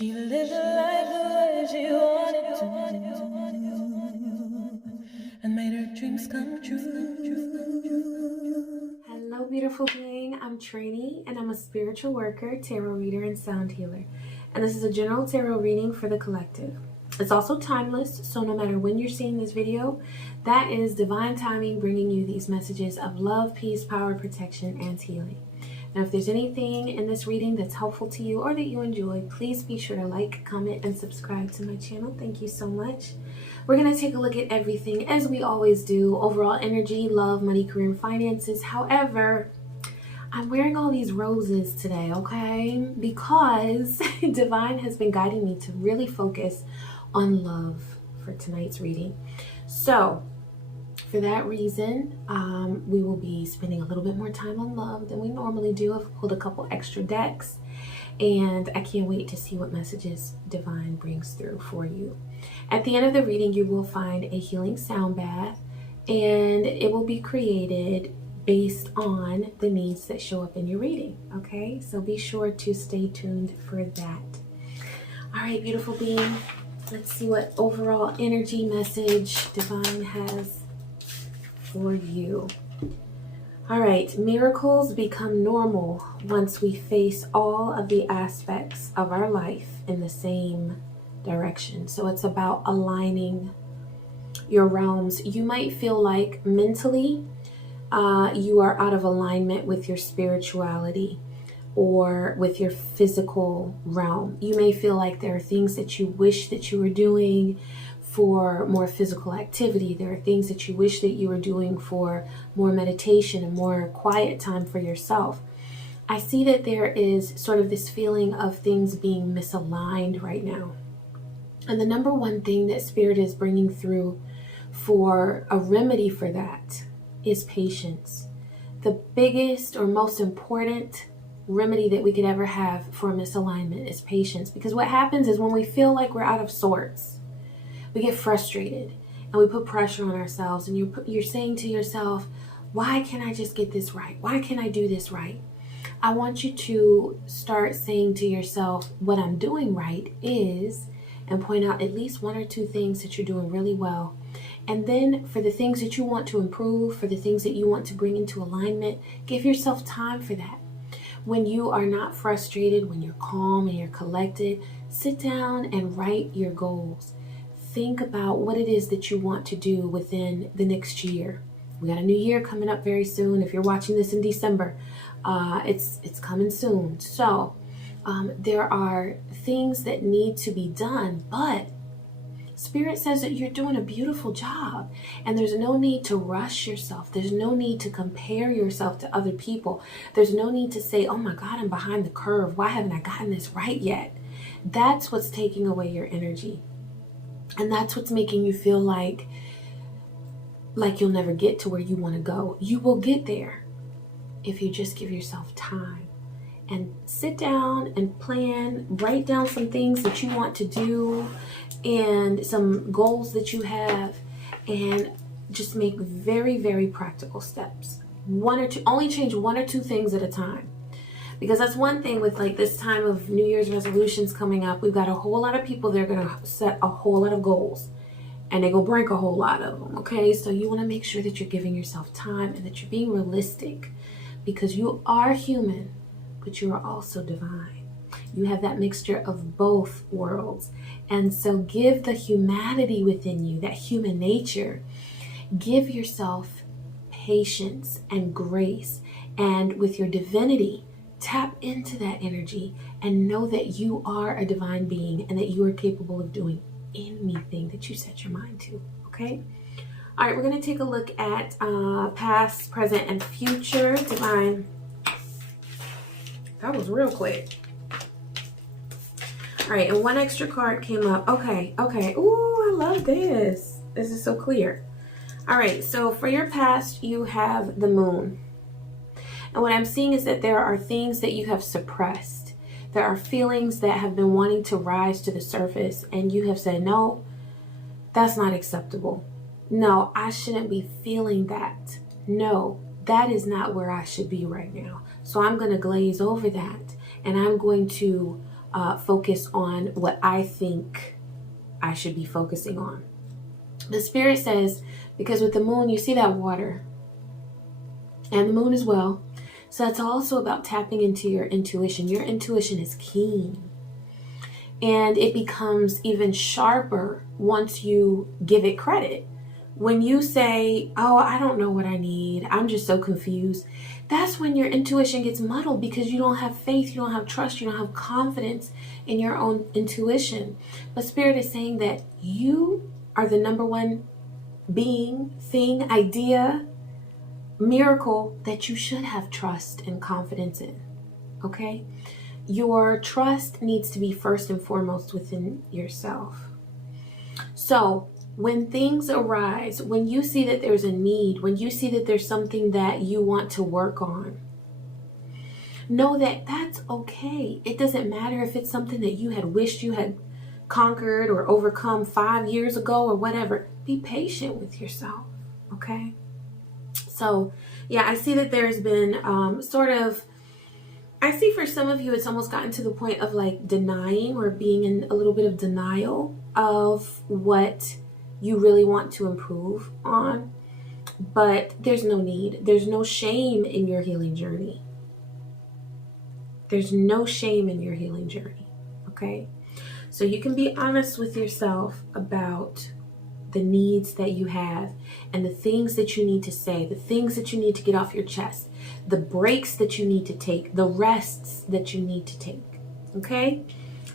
She lived life the way she wanted to and made her dreams come true. Hello, beautiful being. I'm Trini, and I'm a spiritual worker, tarot reader, and sound healer. And this is a general tarot reading for the collective. It's also timeless, so no matter when you're seeing this video, that is divine timing bringing you these messages of love, peace, power, protection, and healing. Now, if there's anything in this reading that's helpful to you or that you enjoy, please be sure to like, comment, and subscribe to my channel. Thank you so much. We're going to take a look at everything as we always do. Overall energy, love, money, career, and finances. However, I'm wearing all these roses today, okay? Because Divine has been guiding me to really focus on love for tonight's reading. So, for that reason, we will be spending a little bit more time on love than we normally do. I've pulled a couple extra decks, and I can't wait to see what messages Divine brings through for you. At the end of the reading, you will find a healing sound bath, and it will be created based on the needs that show up in your reading, okay? So be sure to stay tuned for that. All right, beautiful being, let's see what overall energy message Divine has for you. All right, miracles become normal once we face all of the aspects of our life in the same direction. So it's about aligning your realms. You might feel like mentally you are out of alignment with your spirituality or with your physical realm. You may feel like there are things that you wish that you were doing for more physical activity. There are things that you wish that you were doing for more meditation and more quiet time for yourself. I see that there is sort of this feeling of things being misaligned right now. And the number one thing that Spirit is bringing through for a remedy for that is patience. The biggest or most important remedy that we could ever have for misalignment is patience. Because what happens is when we feel like we're out of sorts, we get frustrated and we put pressure on ourselves, and you're saying to yourself, why can't I just get this right? Why can't I do this right? I want you to start saying to yourself, what I'm doing right is, and point out at least one or two things that you're doing really well. And then for the things that you want to improve, for the things that you want to bring into alignment, give yourself time for that. When you are not frustrated, when you're calm and you're collected, sit down and write your goals. Think about what it is that you want to do within the next year. We got a new year coming up very soon. If you're watching this in December, it's coming soon. So there are things that need to be done, but Spirit says that you're doing a beautiful job, and there's no need to rush yourself. There's no need to compare yourself to other people. There's no need to say, oh my God, I'm behind the curve. Why haven't I gotten this right yet? That's what's taking away your energy. And that's what's making you feel like you'll never get to where you want to go. You will get there if you just give yourself time and sit down and plan, write down some things that you want to do and some goals that you have, and just make very, very practical steps. One or two, only change one or two things at a time. Because that's one thing with like this time of New Year's resolutions coming up. We've got a whole lot of people that are going to set a whole lot of goals, and they're going to break a whole lot of them, okay? So you want to make sure that you're giving yourself time and that you're being realistic, because you are human, but you are also divine. You have that mixture of both worlds. And so give the humanity within you, that human nature. Give yourself patience and grace, and with your divinity, tap into that energy and know that you are a divine being and that you are capable of doing anything that you set your mind to, okay? All right, we're going to take a look at past, present, and future. Divine. That was real quick. All right, and one extra card came up. Okay. Ooh, I love this. This is so clear. All right, so for your past, you have the moon. And what I'm seeing is that there are things that you have suppressed. There are feelings that have been wanting to rise to the surface, and you have said, no, that's not acceptable. No, I shouldn't be feeling that. No, that is not where I should be right now. So I'm going to glaze over that, and I'm going to focus on what I think I should be focusing on. The Spirit says, because with the moon, you see that water and the moon as well. So that's also about tapping into your intuition. Your intuition is keen. And it becomes even sharper once you give it credit. When you say, oh, I don't know what I need, I'm just so confused, that's when your intuition gets muddled because you don't have faith, you don't have trust, you don't have confidence in your own intuition. But Spirit is saying that you are the number one being, thing, idea, miracle that you should have trust and confidence in. Okay? Your trust needs to be first and foremost within yourself. So when things arise, when you see that there's a need, when you see that there's something that you want to work on, know that that's okay. It doesn't matter if it's something that you had wished you had conquered or overcome 5 years ago or whatever. Be patient with yourself, okay? So, yeah, I see that there's been I see for some of you, it's almost gotten to the point of like denying or being in a little bit of denial of what you really want to improve on. But there's no need. There's no shame in your healing journey. There's no shame in your healing journey, okay? So you can be honest with yourself about the needs that you have and the things that you need to say, the things that you need to get off your chest, the breaks that you need to take, the rests that you need to take, okay?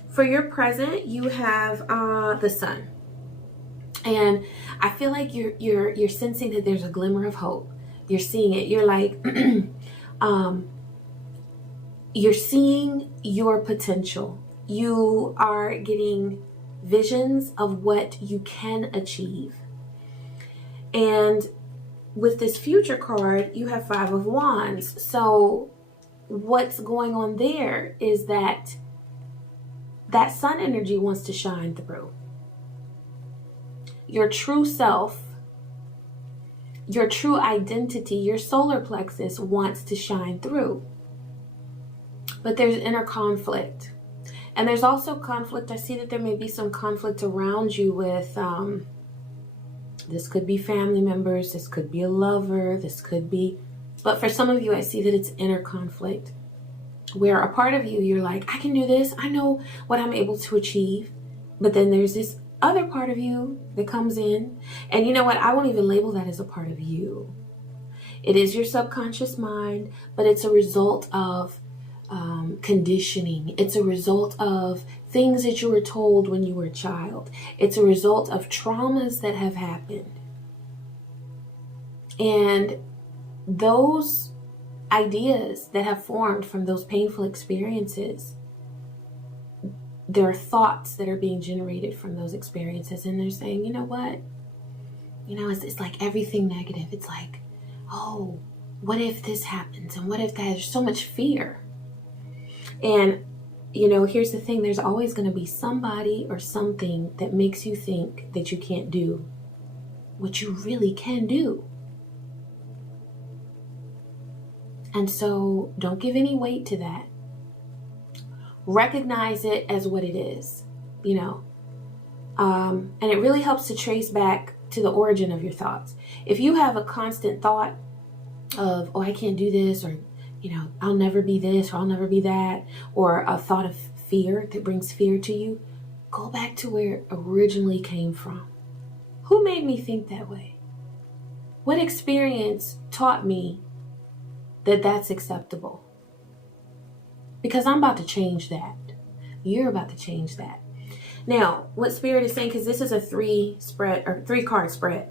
For your present, you have the sun. And I feel like you're sensing that there's a glimmer of hope. You're seeing it. You're like, you're seeing your potential. You are getting visions of what you can achieve. And with this future card, you have 5 of Wands. So what's going on there is that sun energy wants to shine through. Your true self, your true identity, your solar plexus wants to shine through. But there's inner conflict. And there's also conflict. I see that there may be some conflict around you with, this could be family members, this could be a lover, this could be, but for some of you, I see that it's inner conflict where a part of you, you're like, I can do this. I know what I'm able to achieve. But then there's this other part of you that comes in. And you know what? I won't even label that as a part of you. It is your subconscious mind, but it's a result of conditioning. It's a result of things that you were told when you were a child. It's a result of traumas that have happened. And those ideas that have formed from those painful experiences, there are thoughts that are being generated from those experiences. And they're saying, you know what? You know, it's like everything negative. It's like, oh, what if this happens? And what if that? There's so much fear. And, you know, here's the thing. There's always going to be somebody or something that makes you think that you can't do what you really can do. And so don't give any weight to that. Recognize it as what it is, you know. And it really helps to trace back to the origin of your thoughts. If you have a constant thought of, oh, I can't do this, or, you know, I'll never be this, or I'll never be that, or a thought of fear that brings fear to you, go back to where it originally came from. Who made me think that way? What experience taught me that that's acceptable? Because I'm about to change that. You're about to change that. Now, what Spirit is saying, because this is a 3-card spread,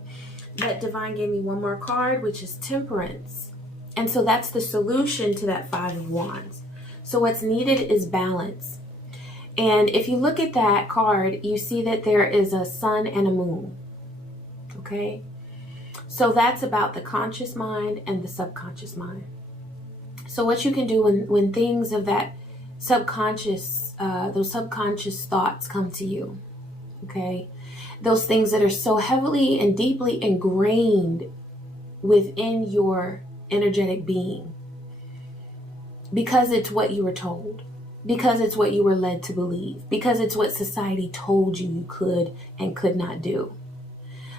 that Divine gave me one more card, which is Temperance. And so that's the solution to that 5 of Wands. So what's needed is balance. And if you look at that card, you see that there is a sun and a moon. Okay? So that's about the conscious mind and the subconscious mind. So what you can do when things of that subconscious, those subconscious thoughts come to you, okay? Those things that are so heavily and deeply ingrained within your energetic being because it's what you were told. because it's what you were led to believe, because it's what society told you you could and could not do.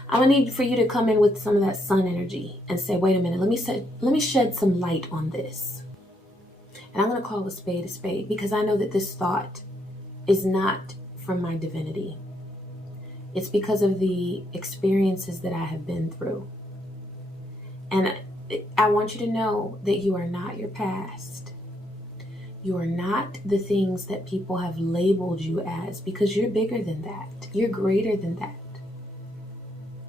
I'm gonna need for you to come in with some of that sun energy and say, wait a minute, let me shed some light on this. And I'm gonna call a spade because I know that this thought is not from my divinity. It's because of the experiences that I have been through. And I want you to know that you are not your past. You are not the things that people have labeled you as, because you're bigger than that. You're greater than that.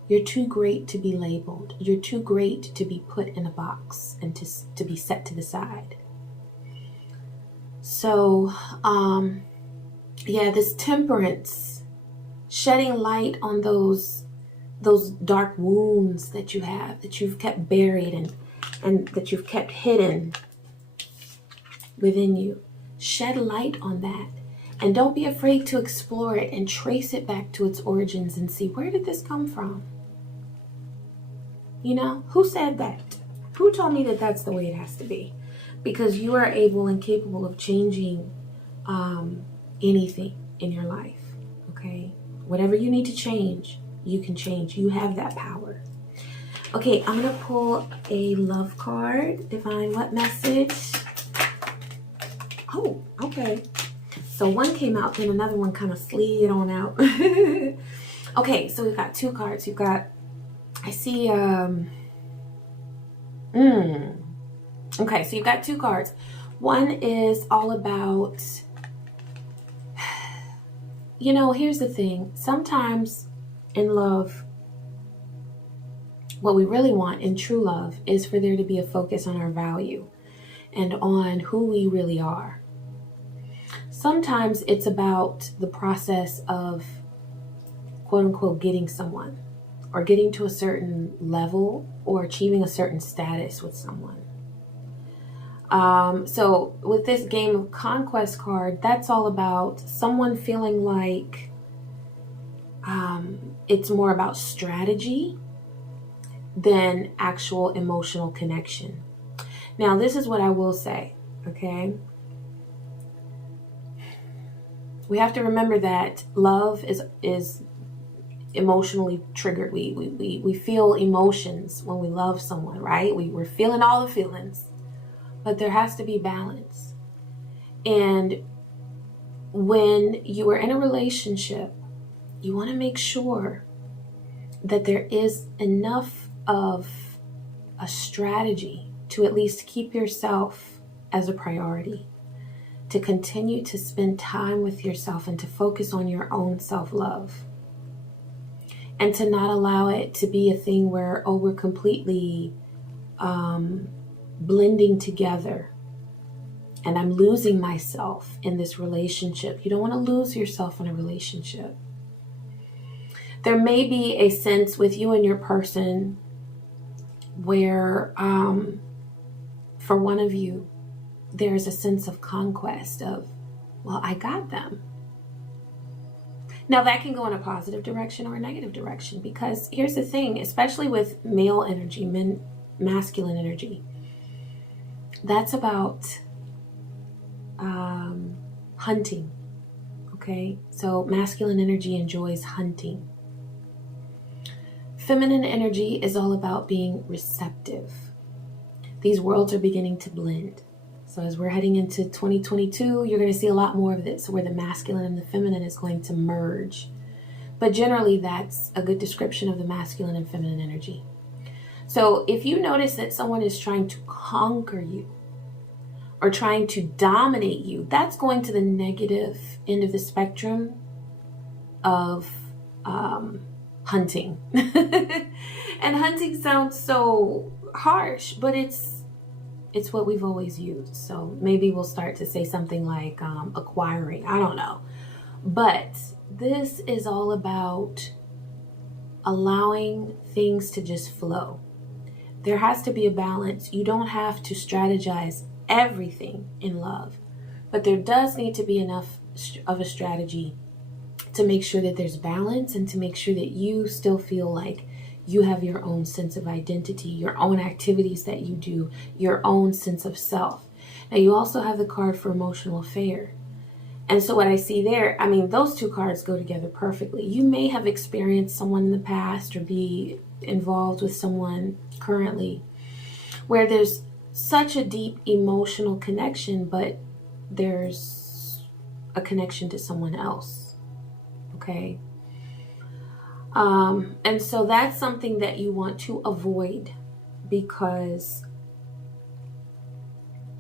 You're too great to be labeled. You're too great to be put in a box and to be set to the side. So, this temperance, shedding light on those dark wounds that you have, that you've kept buried and that you've kept hidden within you. Shed light on that. And don't be afraid to explore it and trace it back to its origins and see, where did this come from? You know, who said that? Who told me that that's the way it has to be? Because you are able and capable of changing anything in your life, okay? Whatever you need to change, you can change. You have that power. Okay, I'm going to pull a love card. Divine, what message? Oh, okay. So one came out, then another one kind of slid on out. Okay, so we've got two cards. You've got, I see, okay, so you've got two cards. One is all about, you know, here's the thing. Sometimes in love, what we really want in true love is for there to be a focus on our value and on who we really are. Sometimes it's about the process of, quote unquote, getting someone or getting to a certain level or achieving a certain status with someone. So with this Game of Conquest card, that's all about someone feeling like it's more about strategy than actual emotional connection. Now, this is what I will say, okay? We have to remember that love is emotionally triggered. We feel emotions when we love someone, right? We're feeling all the feelings, but there has to be balance. And when you are in a relationship, you want to make sure that there is enough of a strategy to at least keep yourself as a priority, to continue to spend time with yourself and to focus on your own self-love, and to not allow it to be a thing where, oh, we're completely blending together and I'm losing myself in this relationship. You don't want to lose yourself in a relationship. There may be a sense with you and your person where for one of you, there's a sense of conquest of, well, I got them. Now that can go in a positive direction or a negative direction, because here's the thing, especially with male energy, masculine energy, that's about hunting, okay? So masculine energy enjoys hunting. Feminine energy is all about being receptive. These worlds are beginning to blend. So as we're heading into 2022, you're going to see a lot more of this where the masculine and the feminine is going to merge. But generally, that's a good description of the masculine and feminine energy. So if you notice that someone is trying to conquer you or trying to dominate you, that's going to the negative end of the spectrum of hunting. And hunting sounds so harsh, but it's what we've always used. So maybe we'll start to say something like acquiring. I don't know. But this is all about allowing things to just flow. There has to be a balance. You don't have to strategize everything in love, but there does need to be enough of a strategy to make sure that there's balance and to make sure that you still feel like you have your own sense of identity, your own activities that you do, your own sense of self. Now, you also have the card for emotional affair. And so what I see there, I mean, those two cards go together perfectly. You may have experienced someone in the past or be involved with someone currently where there's such a deep emotional connection, but there's a connection to someone else. Okay. And so that's something that you want to avoid, because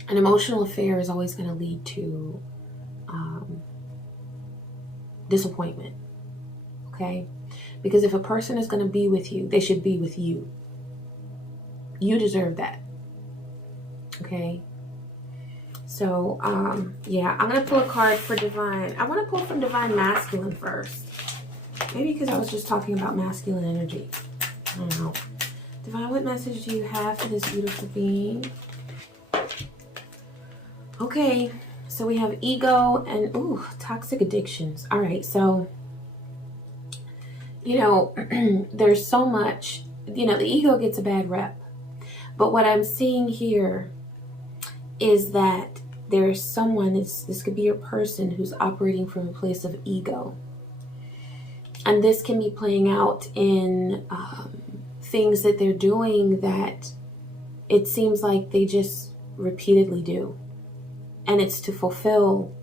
an emotional affair is always going to lead to disappointment. Okay. Because if a person is going to be with you, they should be with you. You deserve that. Okay. So, yeah, I'm going to pull a card for Divine. I want to pull from Divine Masculine first. Maybe because I was just talking about masculine energy. I don't know. Divine, what message do you have for this beautiful being? Okay. So we have ego and, toxic addictions. All right. So, you know, there's so much, you know, the ego gets a bad rep. But what I'm seeing here is that there's someone, this could be a person who's operating from a place of ego. And this can be playing out in things that they're doing that it seems like they just repeatedly do. And it's to fulfill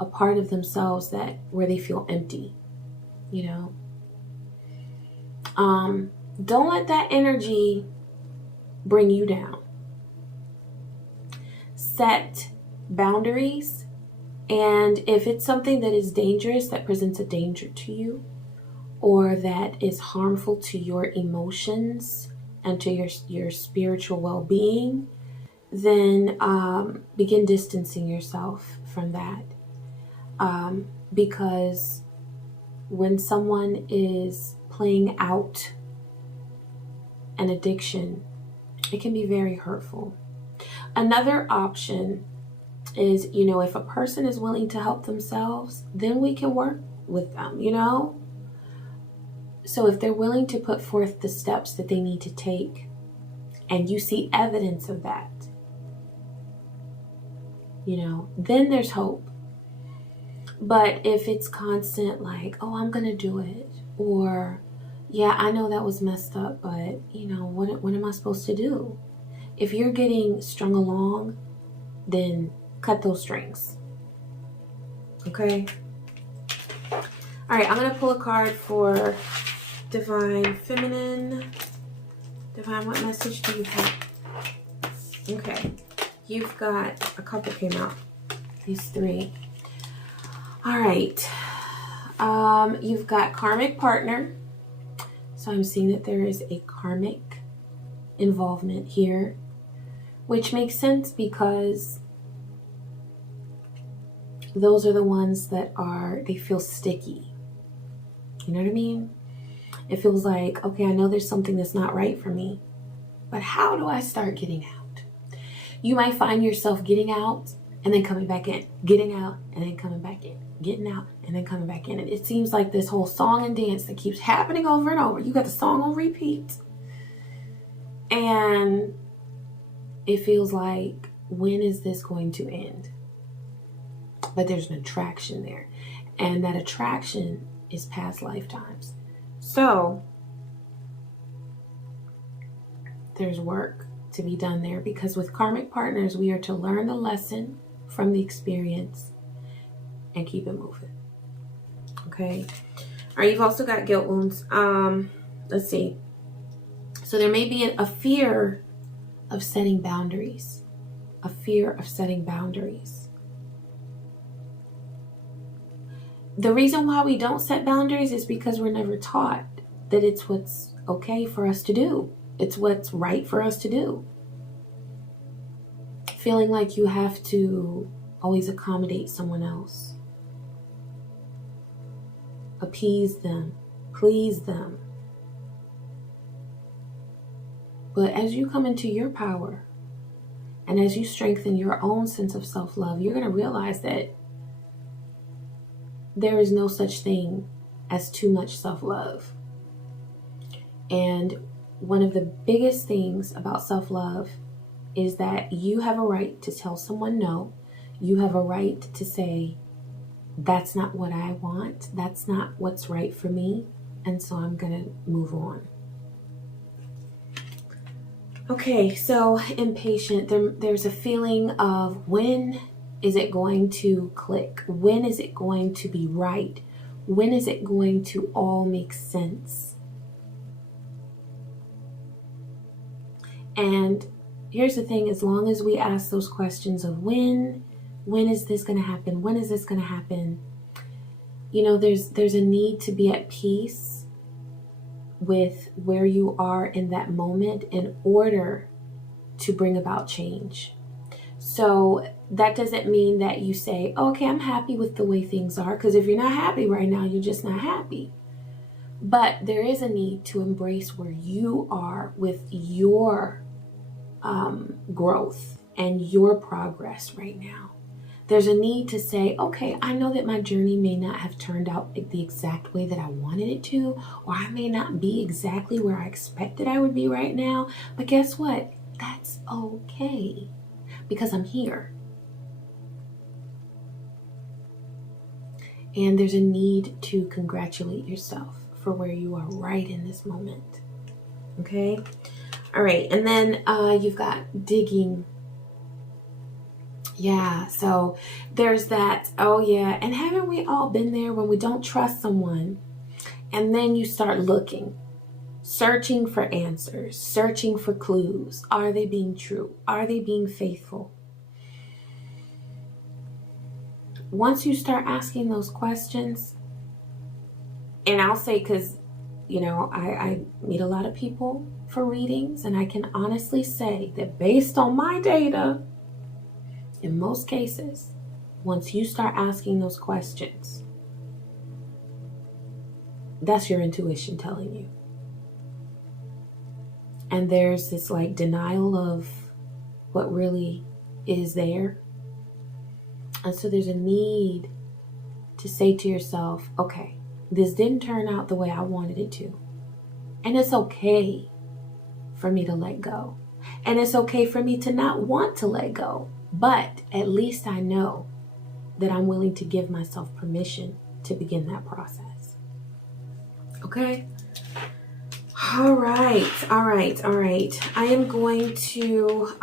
a part of themselves that where they feel empty, you know. Don't let that energy bring you down. Set boundaries, and if it's something that is dangerous, that presents a danger to you, or that is harmful to your emotions and to your spiritual well-being, then begin distancing yourself from that. Because when someone is playing out an addiction, it can be very hurtful. Another option is, you know, if a person is willing to help themselves, then we can work with them, you know? So if they're willing to put forth the steps that they need to take, and you see evidence of that, you know, then there's hope. But if it's constant, like, oh, I'm going to do it, or, yeah, I know that was messed up, but, you know, what am I supposed to do? If you're getting strung along, then cut those strings. Okay? All right, I'm going to pull a card for Divine Feminine. Divine, what message do you have? Okay. You've got a couple came out. These three. All right. You've got karmic partner. So I'm seeing that there is a karmic involvement here, which makes sense because those are the ones that they feel sticky. You know what I mean? It feels like, okay, I know there's something that's not right for me, but how do I start getting out? You might find yourself getting out and then coming back in, getting out and then coming back in, getting out and then coming back in. And it seems like this whole song and dance that keeps happening over and over. You got the song on repeat. And it feels like, when is this going to end? But there's an attraction there. And that attraction is past lifetimes. So there's work to be done there, because with karmic partners, we are to learn the lesson from the experience and keep it moving. Okay. All right. You've also got guilt wounds. Let's see. So there may be a fear of setting boundaries, a fear of setting boundaries. The reason why we don't set boundaries is because we're never taught that it's what's okay for us to do. It's what's right for us to do. Feeling like you have to always accommodate someone else, appease them, please them. But as you come into your power and as you strengthen your own sense of self-love, you're going to realize that there is no such thing as too much self-love. And one of the biggest things about self-love is that you have a right to tell someone no. You have a right to say, that's not what I want. That's not what's right for me. And so I'm going to move on. Okay, so impatient. There's a feeling of when is it going to click? When is it going to be right? When is it going to all make sense? And here's the thing, as long as we ask those questions of when is this going to happen? When is this going to happen? You know, there's a need to be at peace with where you are in that moment in order to bring about change. So that doesn't mean that you say, okay, I'm happy with the way things are, because if you're not happy right now, you're just not happy. But there is a need to embrace where you are with your growth and your progress right now. There's a need to say, okay, I know that my journey may not have turned out the exact way that I wanted it to, or I may not be exactly where I expected I would be right now, but guess what? That's okay, because I'm here. And there's a need to congratulate yourself for where you are right in this moment. Okay? All right, and then you've got digging. Yeah, so there's that, oh yeah, and haven't we all been there when we don't trust someone and then you start looking, searching for answers, searching for clues. Are they being true? Are they being faithful? Once you start asking those questions, and I'll say, because, you know, I meet a lot of people for readings, and I can honestly say that based on my data, in most cases, once you start asking those questions, that's your intuition telling you. And there's this like denial of what really is there. And so there's a need to say to yourself, okay, this didn't turn out the way I wanted it to. And it's okay for me to let go. And it's okay for me to not want to let go. But at least I know that I'm willing to give myself permission to begin that process. Okay? All right. I am going to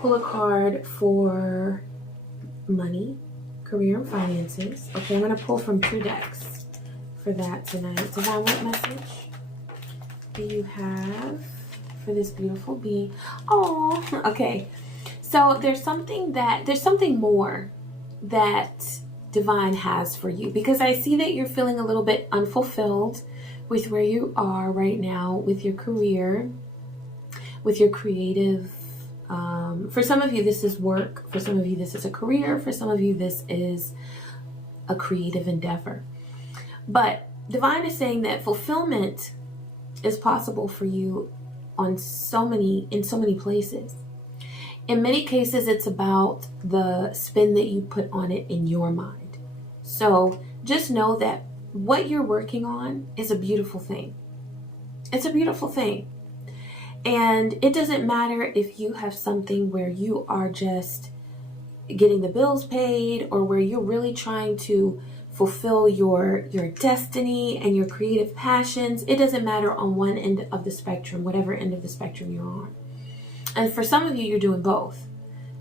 pull a card for money, career, and finances. Okay, I'm going to pull from 2 decks for that tonight. Divine, what message do you have for this beautiful being? Oh, okay. So there's something more that Divine has for you, because I see that you're feeling a little bit unfulfilled with where you are right now with your career, with your creative. For some of you, this is work. For some of you, this is a career. For some of you, this is a creative endeavor. But Divine is saying that fulfillment is possible for you in so many places. In many cases, it's about the spin that you put on it in your mind. So just know that what you're working on is a beautiful thing. It's a beautiful thing. And it doesn't matter if you have something where you are just getting the bills paid, or where you're really trying to fulfill your destiny and your creative passions. It doesn't matter on one end of the spectrum, whatever end of the spectrum you're on. And for some of you, you're doing both,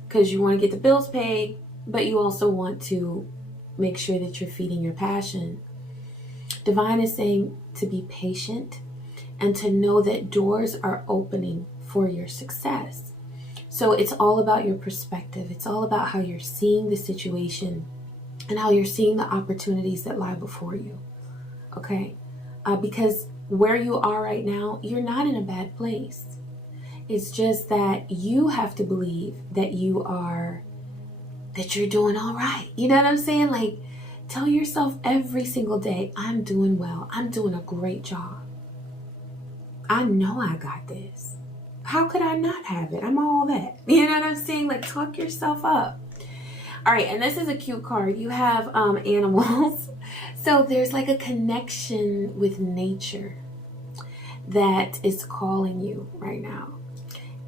because you want to get the bills paid, but you also want to make sure that you're feeding your passion. Divine is saying to be patient and to know that doors are opening for your success. So it's all about your perspective. It's all about how you're seeing the situation and how you're seeing the opportunities that lie before you. Okay? Because where you are right now, you're not in a bad place. It's just that you have to believe that you're doing all right. You know what I'm saying? Like, tell yourself every single day, I'm doing well. I'm doing a great job. I know I got this. How could I not have it? I'm all that. You know what I'm saying? Like, talk yourself up. All right, and this is a cute card. You have animals. So there's like a connection with nature that is calling you right now.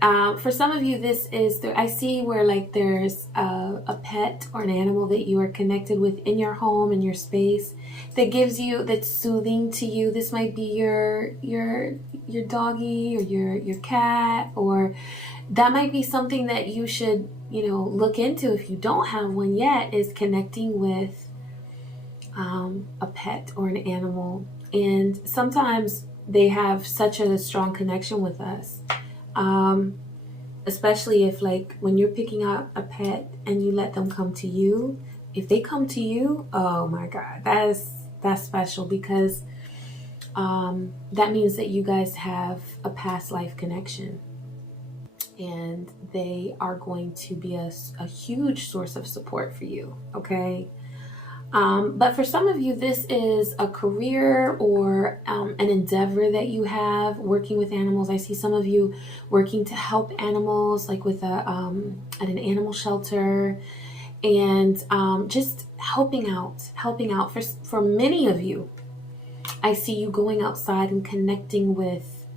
For some of you, this is I see where like there's a pet or an animal that you are connected with in your home, in your space, that gives you, that's soothing to you. This might be your doggy or your cat, or that might be something that you should, you know, look into if you don't have one yet, is connecting with a pet or an animal. And sometimes they have such a strong connection with us. Especially if, like, when you're picking up a pet and you let them come to you, if they come to you, oh my God, that's special, because that means that you guys have a past life connection, and they are going to be a huge source of support for you. Okay. But for some of you, this is a career or an endeavor that you have working with animals. I see some of you working to help animals, like with at an animal shelter, and just helping out. For many of you, I see you going outside and connecting with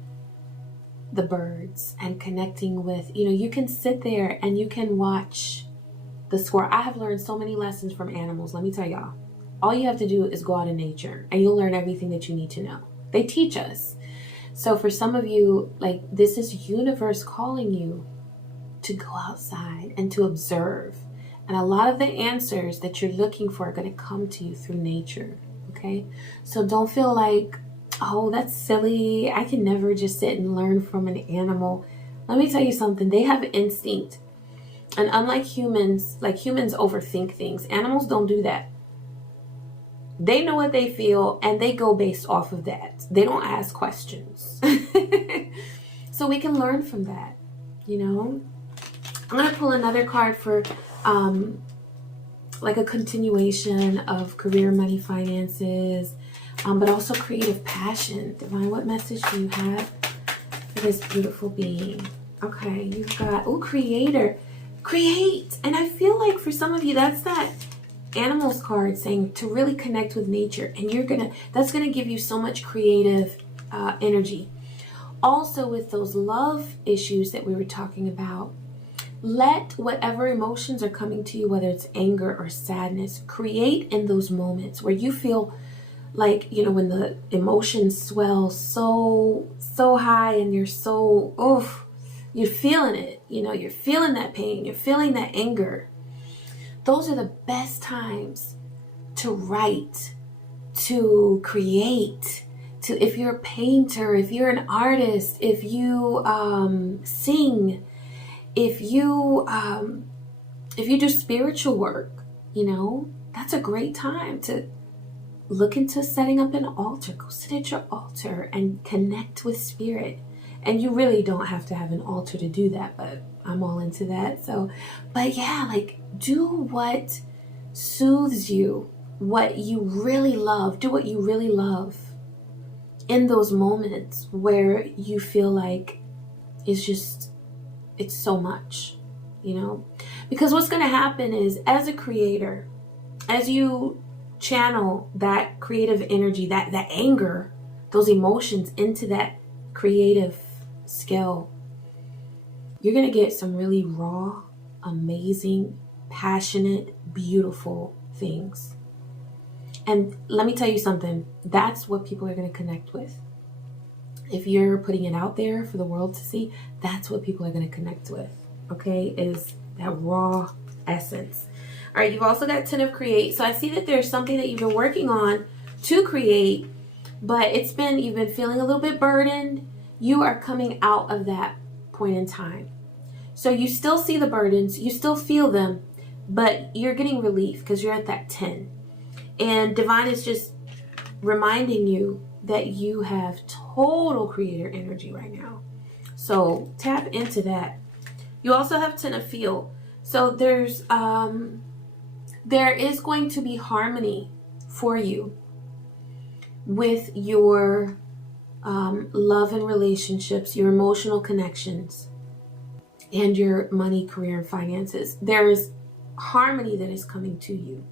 the birds and connecting with, you know, you can sit there and you can watch the squirrel. I have learned so many lessons from animals. Let me tell y'all. All you have to do is go out in nature and you'll learn everything that you need to know. They teach us. So for some of you, like, this is universe calling you to go outside and to observe. And a lot of the answers that you're looking for are going to come to you through nature. Okay? So don't feel like, oh, that's silly. I can never just sit and learn from an animal. Let me tell you something. They have instinct. And unlike humans, like, humans overthink things. Animals don't do that. They know what they feel and they go based off of that. They don't ask questions. So we can learn from that, you know. I'm going to pull another card for like a continuation of career, money, finances, but also creative passion. Divine, what message do you have for this beautiful being? Okay, you've got, oh, creator. Create. And I feel like for some of you, that's that animals card saying to really connect with nature, and that's gonna give you so much creative energy. Also, with those love issues that we were talking about, let whatever emotions are coming to you, whether it's anger or sadness, create in those moments where you feel like, you know, when the emotions swell so high and you're so, oof, you're feeling it, you know, you're feeling that pain, you're feeling that anger. Those are the best times to write, to create, to, if you're a painter, if you're an artist, if you sing, if you do spiritual work, you know, that's a great time to look into setting up an altar. Go sit at your altar and connect with spirit. And you really don't have to have an altar to do that, but I'm all into that. So, but yeah, like, do what soothes you, what you really love. Do what you really love in those moments where you feel like it's so much, you know? Because what's going to happen is, as a creator, as you channel that creative energy, that anger, those emotions into that creative skill, you're going to get some really raw, amazing, passionate, beautiful things. And let me tell you something, that's what people are going to connect with. If you're putting it out there for the world to see, that's what people are going to connect with, okay, is that raw essence. All right, you've also got 10 of create. So I see that there's something that you've been working on to create, but you've been feeling a little bit burdened. You are coming out of that point in time. So you still see the burdens, you still feel them, but you're getting relief because you're at that 10. And Divine is just reminding you that you have total creator energy right now. So tap into that. You also have 10 of feel. So there is going to be harmony for you with your love and relationships, your emotional connections, and your money, career, and finances. There is harmony that is coming to you.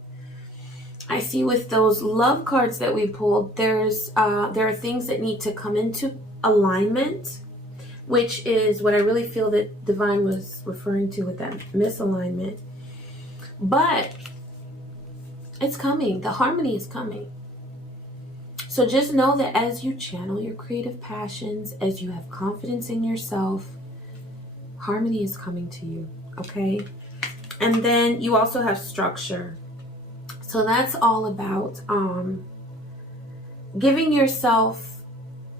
I see with those love cards that we pulled, there are things that need to come into alignment which is what I really feel that Divine was referring to with that misalignment. But it's coming. The harmony is coming. So just know that as you channel your creative passions, as you have confidence in yourself, harmony is coming to you, okay? And then you also have structure. So that's all about giving yourself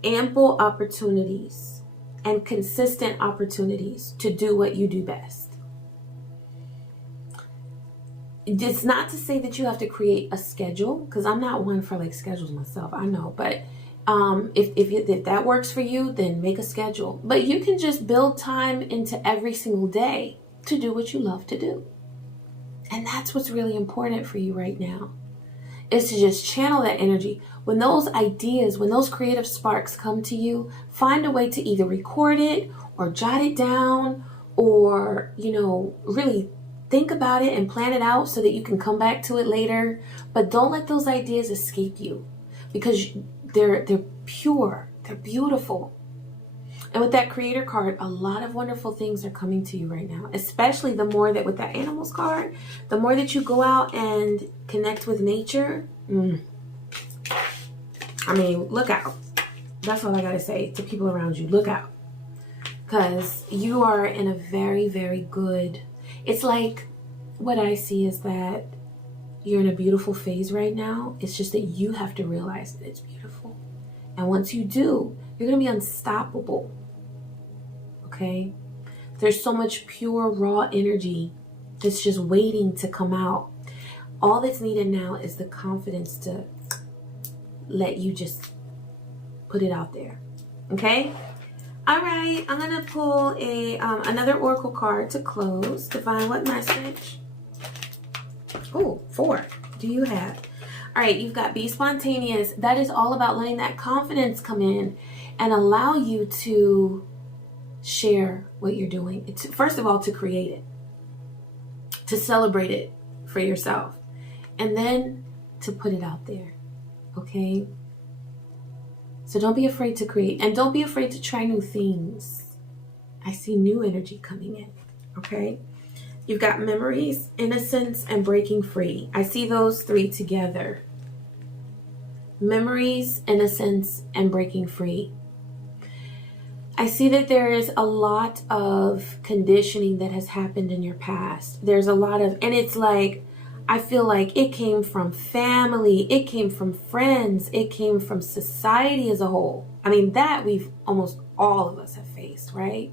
ample opportunities and consistent opportunities to do what you do best. It's not to say that you have to create a schedule, because I'm not one for like schedules myself, I know, but if that works for you, then make a schedule. But you can just build time into every single day to do what you love to do. And that's what's really important for you right now, is to just channel that energy. When those ideas, when those creative sparks come to you, find a way to either record it or jot it down, or, you know, really think about it and plan it out so that you can come back to it later. But don't let those ideas escape you, because they're pure, they're beautiful. And with that creator card, a lot of wonderful things are coming to you right now, especially the more that with that animals card, the more that you go out and connect with nature. I mean, look out. That's all I got to say to people around you. Look out. Because you are in a very, very good, it's like what I see is that you're in a beautiful phase right now. It's just that you have to realize that it's beautiful. And once you do, you're going to be unstoppable. Okay? There's so much pure, raw energy that's just waiting to come out. All that's needed now is the confidence to let you just put it out there. Okay? All right. I'm going to pull another oracle card to close. Divine, what message? Oh, 4. Do you have? All right. You've got be spontaneous. That is all about letting that confidence come in and allow you to share what you're doing. It's, first of all, to create it, to celebrate it for yourself, and then to put it out there. Okay? So don't be afraid to create, and don't be afraid to try new things. I see new energy coming in. Okay? You've got memories, innocence, and breaking free. I see those 3 together. Memories, innocence, and breaking free. I see that there is a lot of conditioning that has happened in your past. There's a lot of, and it's like, I feel like it came from family, it came from friends, it came from society as a whole. I mean, that we've almost all of us have faced, right?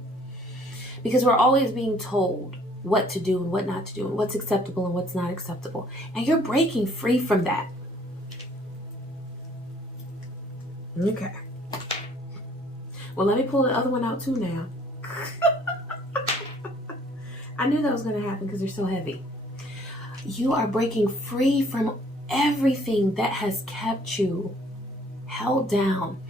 Because we're always being told what to do and what not to do, and what's acceptable and what's not acceptable. And you're breaking free from that. Okay. Well, let me pull the other one out too now. I knew that was going to happen because they're so heavy. You are breaking free from everything that has kept you held down.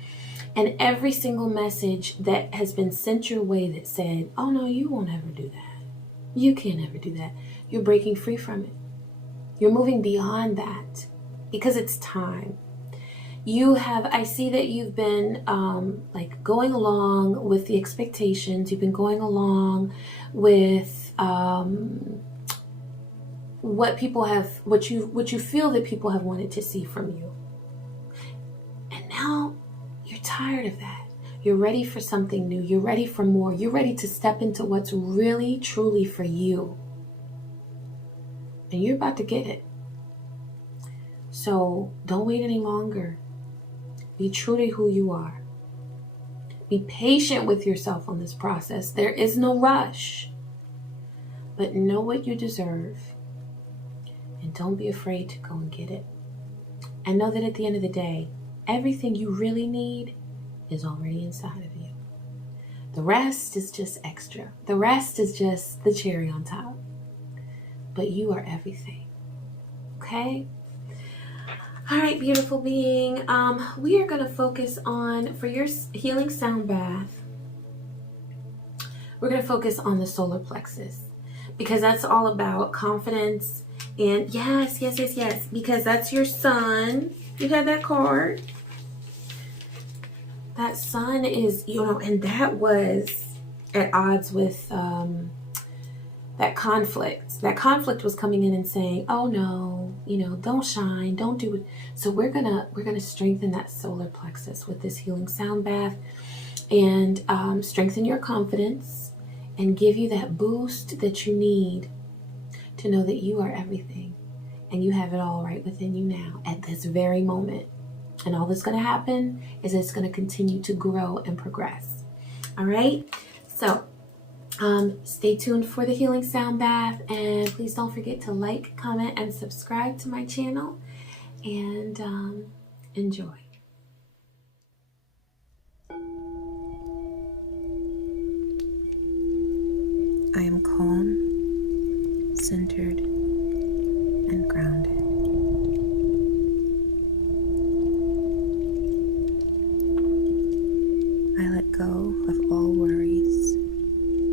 And every single message that has been sent your way that said, oh no, you won't ever do that. You can't ever do that. You're breaking free from it. You're moving beyond that because it's time. You have, I see that you've been like going along with the expectations. You've been going along with what people have, what you feel that people have wanted to see from you. And now you're tired of that. You're ready for something new. You're ready for more. You're ready to step into what's really, truly for you. And you're about to get it. So don't wait any longer. Be true to who you are. Be patient with yourself on this process. There is no rush. But know what you deserve. And don't be afraid to go and get it. And know that at the end of the day, everything you really need is already inside of you. The rest is just extra. The rest is just the cherry on top. But you are everything. Okay? All right, beautiful being. We are going to focus on, for your healing sound bath, we're going to focus on the solar plexus, because that's all about confidence. And yes, because that's your sun. You had that card. that sun is, and that was at odds with that conflict. That conflict was coming in and saying, oh no, don't shine, don't do it. So we're gonna strengthen that solar plexus with this healing sound bath, and strengthen your confidence and give you that boost that you need to know that you are everything and you have it all right within you now at this very moment. And all that's going to happen is it's going to continue to grow and progress. All right. So stay tuned for the healing sound bath, and please don't forget to like, comment, and subscribe to my channel, and enjoy. I am calm, centered, and grounded. I let go of all worries,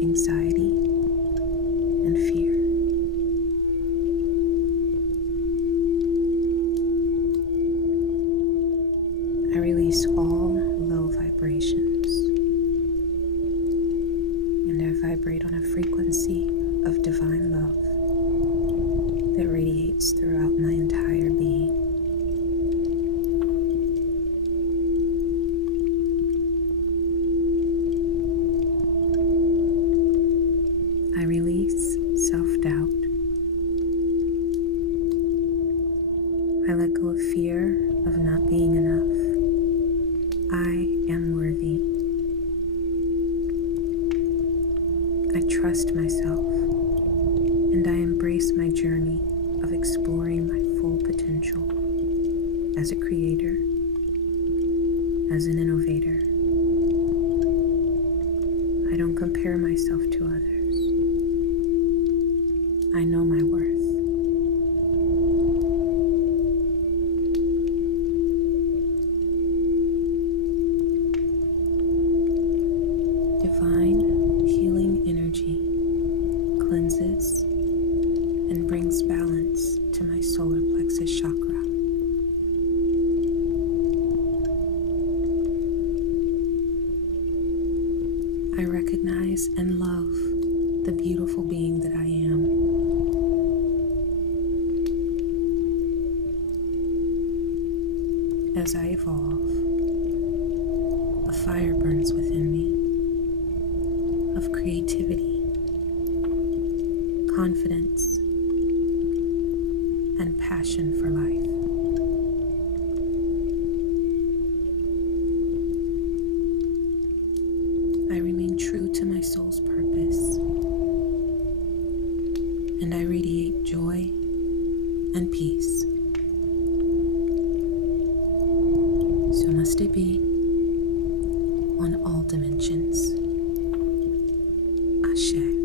anxiety, and fear. I release all low vibrations, and I vibrate on a frequency of divine love that radiates throughout my entire being. I release self-doubt. I let go of fear of not being enough. I am worthy. I trust myself, and I embrace my journey of exploring my full potential as a creator, as an innovator. I don't compare myself to others. I know my worth. Divine healing energy cleanses and brings balance to my solar plexus chakra. I recognize and love the beautiful being that I am. As I evolve, a fire burns within me of creativity, confidence, and passion for life. I remain true to my soul's purpose, and I radiate joy and peace. So must it be on all dimensions. Ashe.